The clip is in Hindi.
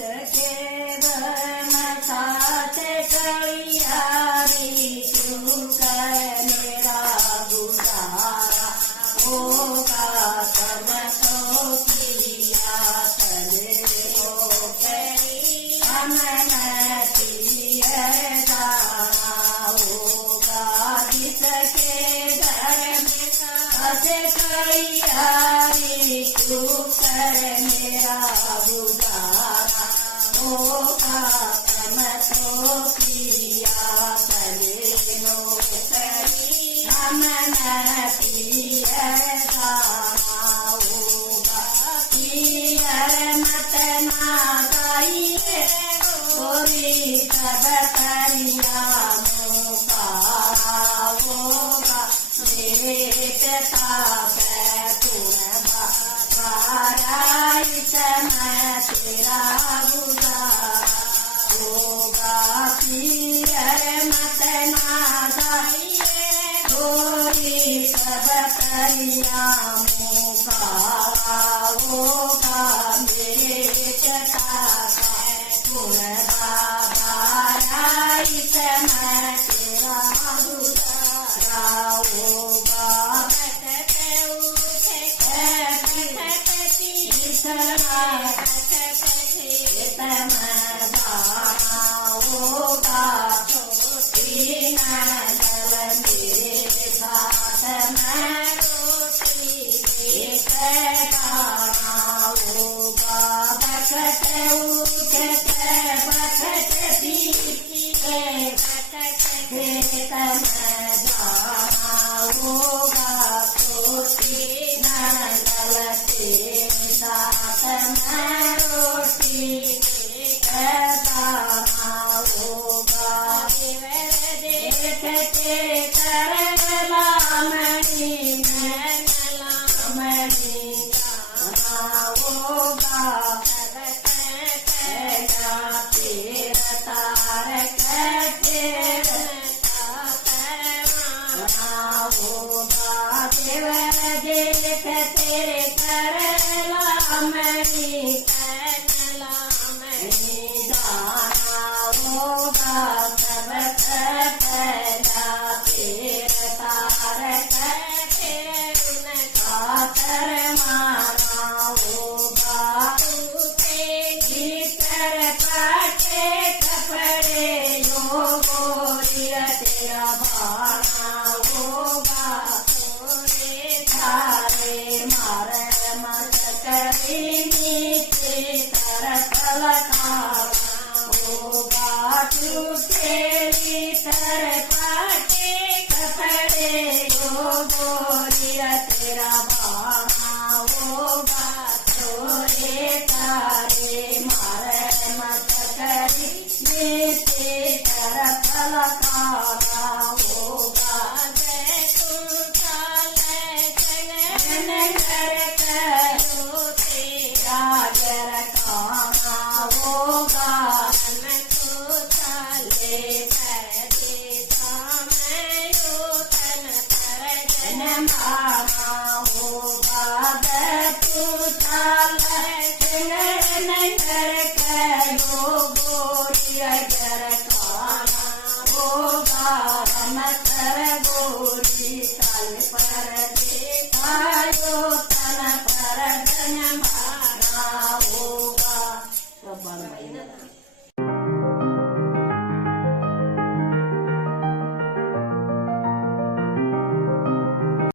सके वन साथे कलियारी शुकर मेरा गुजारा होगा तब तो किया चले हो करी अमन पिया जाना होगा जिसके घर में साथे कलियारी शुकर मेरा गुजारा होगा तम तो पिया चले नो करी अमन पिया जाना होगा पियर मत ना गाइए गोरी सब करिया मुकारा होगा मेरे पिता समय तेरा गुजारा होगा पियर मत ना जाइए गोरी सब करिया मुकारा होगा मेरे पिता गुण बाबा समय तेरा गुजारा होगा होगा मेरे साथ मैं रोटी गाना होगा बखत उठते बखत पीछे खेत में जाना होगा छोटी नंदल तेरे साथ मैं रोटी गाना होगा देखते करला मणि मणि गाना होगा तेरा तारक होगा देवर देख तेरे करला मणि जाना होगा सब पहला तेरा तारक खातर माना होगा भीतर काटे कपड़े यो गोरिया तेरा भाना होगा थोड़े थारे मारे मत करी नीचे तरफ लगाना होगा तेरी तरफ काटे कपड़े यो गोरिया तेरा भाना होगा थोड़े तारे मारे मत करी नीचे तरफ लगाना होगा राजर खाना होगा माना होगा गोरिया जर खाना होगा मतर गोरी तल पर देखायो तन पर धन माना होगा।